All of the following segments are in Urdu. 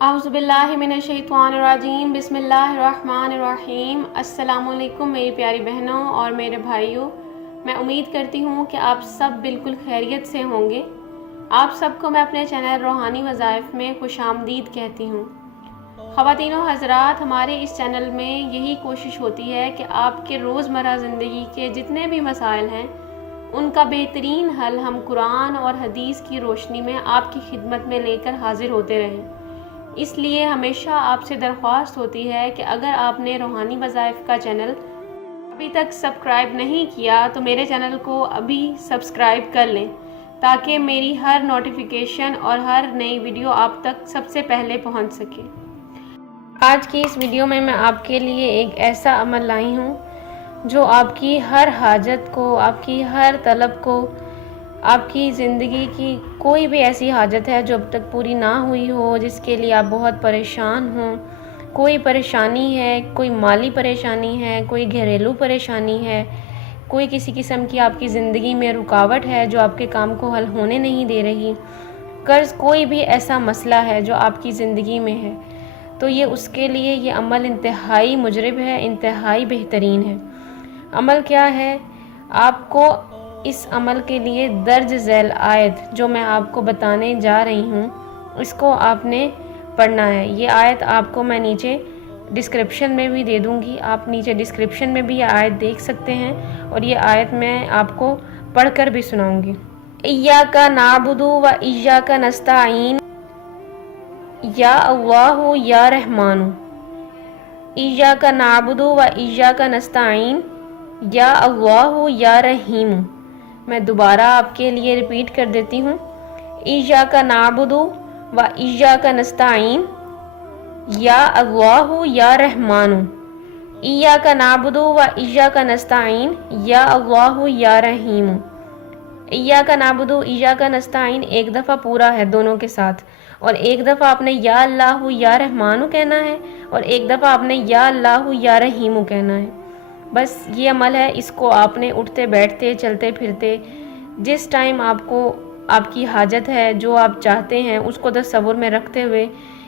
اعوذ باللہ من الشیطان الرجیم بسم اللہ الرحمن الرحیم۔ السلام علیکم میری پیاری بہنوں اور میرے بھائیوں، میں امید کرتی ہوں کہ آپ سب بالکل خیریت سے ہوں گے۔ آپ سب کو میں اپنے چینل روحانی وظائف میں خوش آمدید کہتی ہوں۔ خواتین و حضرات، ہمارے اس چینل میں یہی کوشش ہوتی ہے کہ آپ کے روزمرہ زندگی کے جتنے بھی مسائل ہیں ان کا بہترین حل ہم قرآن اور حدیث کی روشنی میں آپ کی خدمت میں لے کر حاضر ہوتے رہیں۔ اس لیے ہمیشہ آپ سے درخواست ہوتی ہے کہ اگر آپ نے روحانی وظائف کا چینل ابھی تک سبسکرائب نہیں کیا تو میرے چینل کو ابھی سبسکرائب کر لیں تاکہ میری ہر نوٹیفیکیشن اور ہر نئی ویڈیو آپ تک سب سے پہلے پہنچ سکے۔ آج کی اس ویڈیو میں آپ کے لیے ایک ایسا عمل لائی ہوں جو آپ کی ہر حاجت کو، آپ کی ہر طلب کو، آپ کی زندگی کی کوئی بھی ایسی حاجت ہے جو اب تک پوری نہ ہوئی ہو، جس کے لیے آپ بہت پریشان ہوں، کوئی پریشانی ہے، کوئی مالی پریشانی ہے، کوئی گھریلو پریشانی ہے، کوئی کسی قسم کی آپ کی زندگی میں رکاوٹ ہے جو آپ کے کام کو حل ہونے نہیں دے رہی، قرض، کوئی بھی ایسا مسئلہ ہے جو آپ کی زندگی میں ہے، تو اس کے لیے یہ عمل انتہائی مجرب ہے، انتہائی بہترین ہے۔ عمل کیا ہے؟ آپ کو اس عمل کے لیے درج ذیل آیت جو میں آپ کو بتانے جا رہی ہوں، اس کو آپ نے پڑھنا ہے۔ یہ آیت آپ کو میں نیچے ڈسکرپشن میں بھی دے دوں گی، آپ نیچے ڈسکرپشن میں بھی یہ آیت دیکھ سکتے ہیں، اور یہ آیت میں آپ کو پڑھ کر بھی سناؤں گی۔ ایاک نعبد و ایاک نستعین، یا اللہ یا رحمان، ایاک نعبد و ایاک نستعین، یا اللہ یا رحیم۔ میں دوبارہ آپ کے لیے ریپیٹ کر دیتی ہوں، ایاک نعبد و ایاک نستعین، یا اللہ یا رحمان، ایاک نعبد و ایاک نستعین، یا اللہ یا رحیم۔ ایاک نعبد و ایاک نستعین ایک دفعہ پورا ہے دونوں کے ساتھ، اور ایک دفعہ آپ نے یا اللہ یا رحمان کہنا ہے، اور ایک دفعہ آپ نے یا اللہ یا رحیم کہنا ہے۔ بس یہ عمل ہے، اس کو آپ نے اٹھتے بیٹھتے چلتے پھرتے جس ٹائم آپ کو آپ کی حاجت ہے، جو آپ چاہتے ہیں، اس کو تصور میں رکھتے ہوئے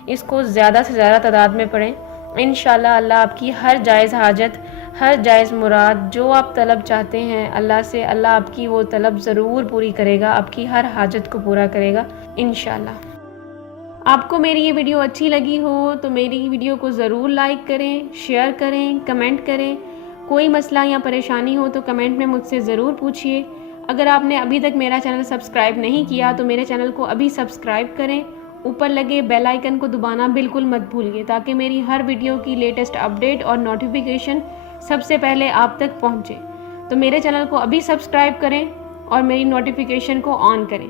اس کو زیادہ سے زیادہ تعداد میں پڑھیں۔ انشاءاللہ اللہ آپ کی ہر جائز حاجت، ہر جائز مراد، جو آپ طلب چاہتے ہیں اللہ سے، اللہ آپ کی وہ طلب ضرور پوری کرے گا، آپ کی ہر حاجت کو پورا کرے گا انشاءاللہ۔ آپ کو میری یہ ویڈیو اچھی لگی ہو تو میری ویڈیو کو ضرور لائک کریں، شیئر کریں، کمنٹ کریں۔ کوئی مسئلہ یا پریشانی ہو تو کمنٹ میں مجھ سے ضرور پوچھیے۔ اگر آپ نے ابھی تک میرا چینل سبسکرائب نہیں کیا تو میرے چینل کو ابھی سبسکرائب کریں، اوپر لگے بیل آئیکن کو دبانا بالکل مت بھولیے تاکہ میری ہر ویڈیو کی لیٹسٹ اپڈیٹ اور نوٹیفیکیشن سب سے پہلے آپ تک پہنچے۔ تو میرے چینل کو ابھی سبسکرائب کریں اور میری نوٹیفیکیشن کو آن کریں۔